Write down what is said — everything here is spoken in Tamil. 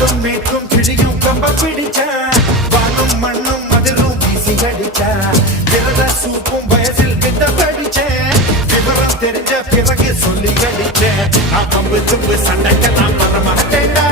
காத்தும் மேற்கும் கிழியும் கம்ப பிடிச்சேன் வானும் மண்ணும் அதிரும் வீசி அடிச்சேன் விரத சூப்பும் வயசில் வித்த படிச்சேன் விவரம் தெரிஞ்ச பிறகு சொல்லி அடிச்சேன் நான் கம்பு தும்பு சண்டைக்கு நான் வர மாட்டேன்டா